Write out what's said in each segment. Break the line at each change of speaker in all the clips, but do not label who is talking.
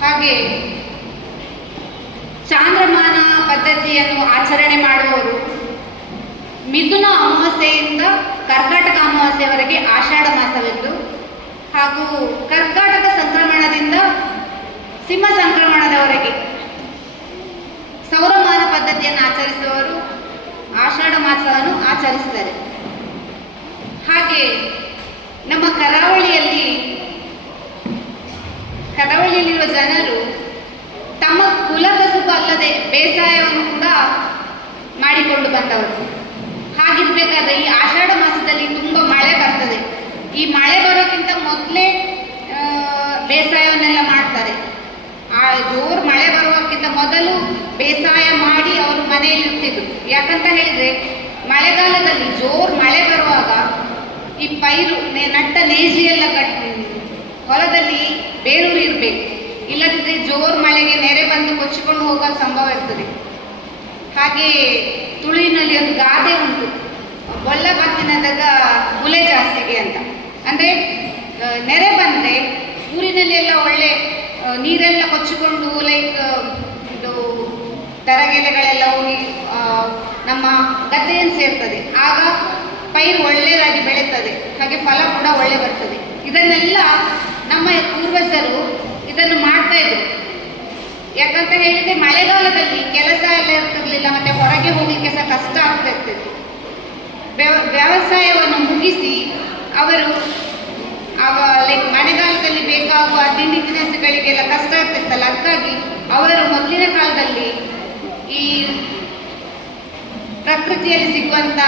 ಹಾಗೆ ಚಾಂದ್ರಮಾನ ಪದ್ಧತಿಯನ್ನು ಆಚರಣೆ ಮಾಡುವವರು ಮಿಥುನ ಅಮಾವಾಸ್ಯೆಯಿಂದ ಕರ್ಕಾಟಕ ಅಮಾವಾಸ್ಯೆವರೆಗೆ ಆಷಾಢ ಮಾಸವೆಂದು ಹಾಗೂ ಕರ್ಕಾಟಕ ಸಂಕ್ರಮಣದಿಂದ ಸಿಂಹ ಸಂಕ್ರಮಣದವರೆಗೆ ಸೌರಮಾನ ಪದ್ಧತಿಯನ್ನು ಆಚರಿಸುವವರು ಆಷಾಢ ಮಾಸವನ್ನು ಆಚರಿಸುತ್ತಾರೆ. ಹಾಗೆ ನಮ್ಮ ಕರಾವಳಿಯಲ್ಲಿ ಜನರು ತಮ್ಮ ಕುಲಕಸುಬು ಅಲ್ಲದೆ ಬೇಸಾಯವನ್ನು ಕೂಡ ಮಾಡಿಕೊಂಡು ಬಂದವರು. ಹಾಗಿರ್ಬೇಕಾದ್ರೆ ಈ ಆಷಾಢ ಮಾಸದಲ್ಲಿ ತುಂಬ ಮಳೆ ಬರ್ತದೆ. ಈ ಮಳೆ ಬರೋಕ್ಕಿಂತ ಮೊದಲೇ ಬೇಸಾಯವನ್ನೆಲ್ಲ ಮಾಡ್ತಾರೆ. ಆ, ಜೋರು ಮಳೆ ಬರುವಕ್ಕಿಂತ ಮೊದಲು ಬೇಸಾಯ ಮಾಡಿ ಅವರು ಮನೆಯಲ್ಲಿ ಇರ್ತಿದ್ರು ಯಾಕಂತ ಹೇಳಿದ್ರೆ, ಮಳೆಗಾಲದಲ್ಲಿ ಜೋರು ಮಳೆ ಬರುವಾಗ ಈ ಪೈರು ನಟ್ಟ ನೇಜಿ ಎಲ್ಲ ಕಟ್, ಹೊಲದಲ್ಲಿ ಬೇರೂರು ಇರಬೇಕು ಇಲ್ಲದಿದ್ದರೆ ಜೋರು ಮಳೆಗೆ ನೆರೆ ಬಂದು ಕೊಚ್ಚಿಕೊಂಡು ಹೋಗೋ ಸಂಭವ ಇರ್ತದೆ. ಹಾಗೆ ತುಳುವಿನಲ್ಲಿ ಒಂದು ಗಾದೆ ಉಂಟು. ಒಳ್ಳೆ ಬಂದಿನದಾಗ ಗುಲೆ ಜಾಸ್ತಿಗೆ ಅಂತ. ಅಂದರೆ ನೆರೆ ಬಂದರೆ ಊರಿನಲ್ಲಿ ಎಲ್ಲ ಒಳ್ಳೆ ನೀರೆಲ್ಲ ಕೊಚ್ಚಿಕೊಂಡು ಲೈಕ್ ಇದು ತರಗೆಲೆಗಳೆಲ್ಲ ಹೋಗಿ ನಮ್ಮ ಗದ್ದೆಯನ್ನು ಸೇರ್ತದೆ. ಆಗ ಪೈರು ಒಳ್ಳೆಯದಾಗಿ ಬೆಳೀತದೆ. ಹಾಗೆ ಫಲ ಕೂಡ ಒಳ್ಳೆ ಬರ್ತದೆ. ಇದನ್ನೆಲ್ಲ ನಮ್ಮ ಪೂರ್ವಜರು ಇದನ್ನು ಮಾಡ್ತಾ ಇದ್ರು ಯಾಕಂತ ಹೇಳಿದ್ರೆ ಮಳೆಗಾಲದಲ್ಲಿ ಕೆಲಸ ಎಲ್ಲ ಇರ್ತಿರ್ಲಿಲ್ಲ, ಮತ್ತೆ ಹೊರಗೆ ಹೋಗ್ಲಿಕ್ಕೆ ಸಹ ಕಷ್ಟ ಆಗ್ತಾ ಇರ್ತದೆ ವ್ಯವ- ವ್ಯವಸಾಯವನ್ನು ಮುಗಿಸಿ ಅವರು ಅವ ಲೈಕ್ ಮಳೆಗಾಲದಲ್ಲಿ ಬೇಕಾಗುವ ತಿಂಡಿ ತಿನಿಸುಗಳಿಗೆಲ್ಲ ಕಷ್ಟ ಆಗ್ತಿರ್ತಲ್ಲ ಅದಕ್ಕಾಗಿ ಅವರು ಮೊದಲಿನ ಕಾಲದಲ್ಲಿ ಈ ಪ್ರಕೃತಿಯಲ್ಲಿ ಸಿಗುವಂಥ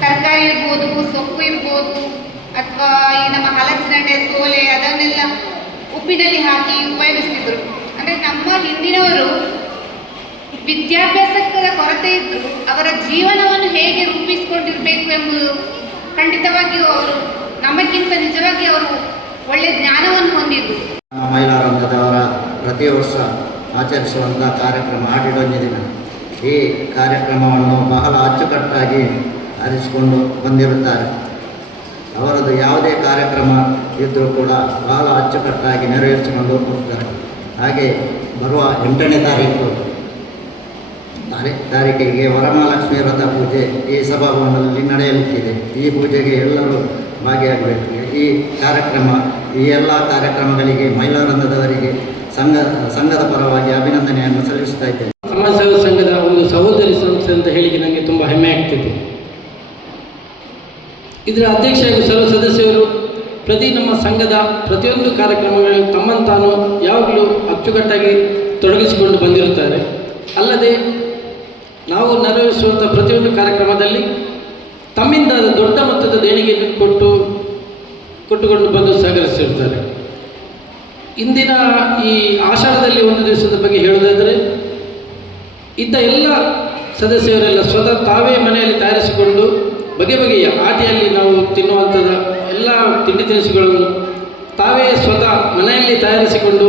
ತರಕಾರಿ ಇರ್ಬೋದು, ಸೊಪ್ಪು ಇರ್ಬೋದು, ಅಥವಾ ಈ ನಮ್ಮ ಹಲಸಿನ ಸೋಲೆ, ಅದನ್ನೆಲ್ಲ ಉಪ್ಪಿನಲ್ಲಿ ಹಾಕಿ ಉಪಯೋಗಿಸ್ತಿದ್ರು. ಅಂದರೆ ನಮ್ಮ ಹಿಂದಿನವರು ವಿದ್ಯಾಭ್ಯಾಸದ ಕೊರತೆ ಇದ್ರು. ಅವರ ಜೀವನವನ್ನು ಹೇಗೆ ರೂಪಿಸಿಕೊಂಡಿರಬೇಕು ಎಂಬುದು ಖಂಡಿತವಾಗಿಯೂ ಅವರು ನಮಗಿಂತ ನಿಜವಾಗಿ ಅವರು ಒಳ್ಳೆ ಜ್ಞಾನವನ್ನು ಹೊಂದಿದ್ರು.
ಮಹಿಳಾ ರಂಗದವರ ಪ್ರತಿ ವರ್ಷ ಆಚರಿಸುವಂಥ ಕಾರ್ಯಕ್ರಮ ಆಡಿಡೊಂಜಿ ದಿನ. ಈ ಕಾರ್ಯಕ್ರಮವನ್ನು ಬಹಳ ಅಚ್ಚುಕಟ್ಟಾಗಿ ಆರಿಸಿಕೊಂಡು ಬಂದಿರುತ್ತಾರೆ. ಅವರದ್ದು ಯಾವುದೇ ಕಾರ್ಯಕ್ರಮ ಇದ್ದರೂ ಕೂಡ ಬಹಳ ಅಚ್ಚುಕಟ್ಟಾಗಿ ನೆರವೇರಿಸಿಕೊಂಡು ಹೋಗ್ತಾರೆ ಹಾಗೆ ಬರುವ ಎಂಟನೇ ತಾರೀಕು, ತಾರೀ, ತಾರೀಕಿಗೆ ವರಮಹಾಲಕ್ಷ್ಮಿ ವ್ರತ ಪೂಜೆ ಈ ಸಭಾಭವನದಲ್ಲಿ ನಡೆಯಲಿಕ್ಕಿದೆ. ಈ ಪೂಜೆಗೆ ಎಲ್ಲರೂ ಭಾಗಿಯಾಗಬೇಕು. ಈ ಕಾರ್ಯಕ್ರಮ, ಈ ಎಲ್ಲ ಕಾರ್ಯಕ್ರಮಗಳಿಗೆ ಮಹಿಳಾ ವೃಂದದವರಿಗೆ ಸಂಘ, ಸಂಘದ ಪರವಾಗಿ ಅಭಿನಂದನೆಯನ್ನು ಸಲ್ಲಿಸ್ತಾ ಇದ್ದೇನೆ.
ಸಮಾಜ ಸೇವಾ ಸಂಘದ ಒಂದು ಸಹೋದರಿ ಸಂಸ್ಥೆ ಅಂತ ಹೇಳಿಕೆ ನನಗೆ ತುಂಬ ಹೆಮ್ಮೆ ಆಗ್ತಿದೆ. ಇದರ ಅಧ್ಯಕ್ಷ ಹಾಗೂ ಸರ್ವ ನಮ್ಮ ಸಂಘದ ಪ್ರತಿಯೊಂದು ಕಾರ್ಯಕ್ರಮಗಳಲ್ಲಿ ತಮ್ಮನ್ನು ತಾನು ಯಾವಾಗಲೂ ಅಚ್ಚುಕಟ್ಟಾಗಿ ತೊಡಗಿಸಿಕೊಂಡು ಬಂದಿರುತ್ತಾರೆ. ಅಲ್ಲದೆ ನಾವು ನೆರವೇರಿಸುವಂಥ ಪ್ರತಿಯೊಂದು ಕಾರ್ಯಕ್ರಮದಲ್ಲಿ ತಮ್ಮಿಂದ ದೊಡ್ಡ ಮೊತ್ತದ ದೇಣಿಗೆಯನ್ನು ಕೊಟ್ಟು ಕೊಟ್ಟುಕೊಂಡು ಬಂದು ಸಹಕರಿಸಿರುತ್ತಾರೆ. ಇಂದಿನ ಈ ಆಷಾಢದಲ್ಲಿ ಒಂದು ದಿವಸದ ಬಗ್ಗೆ ಹೇಳೋದಾದರೆ ಇದ್ದ ಎಲ್ಲ ಸದಸ್ಯರೆಲ್ಲ ಸ್ವತಃ ತಾವೇ ಮನೆಯಲ್ಲಿ ತಯಾರಿಸಿಕೊಂಡು ಬಗೆ ಬಗೆಯ ಆಟೆಯಲ್ಲಿ ನಾವು ತಿನ್ನುವಂಥದ ಎಲ್ಲ ತಿಂಡಿ ತಿನಿಸುಗಳನ್ನು ತಾವೇ ಸ್ವತಃ ಮನೆಯಲ್ಲಿ ತಯಾರಿಸಿಕೊಂಡು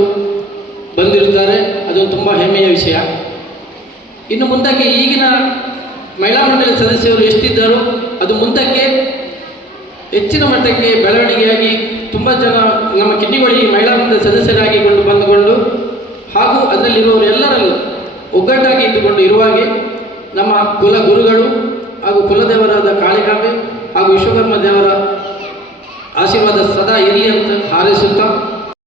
ಬಂದಿರುತ್ತಾರೆ. ಅದು ತುಂಬ ಹೆಮ್ಮೆಯ ವಿಷಯ. ಇನ್ನು ಮುಂದಕ್ಕೆ ಈಗಿನ ಮಹಿಳಾ ಮಂಡಳಿ ಸದಸ್ಯರು ಎಷ್ಟಿದ್ದಾರೋ, ಅದು ಮುಂದಕ್ಕೆ ಹೆಚ್ಚಿನ ಮಟ್ಟಕ್ಕೆ ಬೆಳವಣಿಗೆಯಾಗಿ ತುಂಬ ಜನ ನಮ್ಮ ಕಿನ್ನಿಗೋಳಿ ಮಹಿಳಾ ಮಂಡಳಿ ಸದಸ್ಯರಾಗಿಕೊಂಡು ಬಂದುಕೊಂಡು ಹಾಗೂ ಅದರಲ್ಲಿರುವವರು ಎಲ್ಲರಲ್ಲೂ ಒಗ್ಗಟ್ಟಾಗಿ ಇದ್ದುಕೊಂಡು ಇರುವಾಗೆ ನಮ್ಮ ಕುಲ ಗುರುಗಳು ಹಾಗೂ ಕುಲದೇವರಾದ ಕಾಳಿಕಾಂಬೆ ಹಾಗೂ ವಿಶ್ವಕರ್ಮ ದೇವರ ಆಶೀರ್ವಾದ ಸದಾ ಇರಿ ಅಂತ ಹಾರೈಸುತ್ತಾ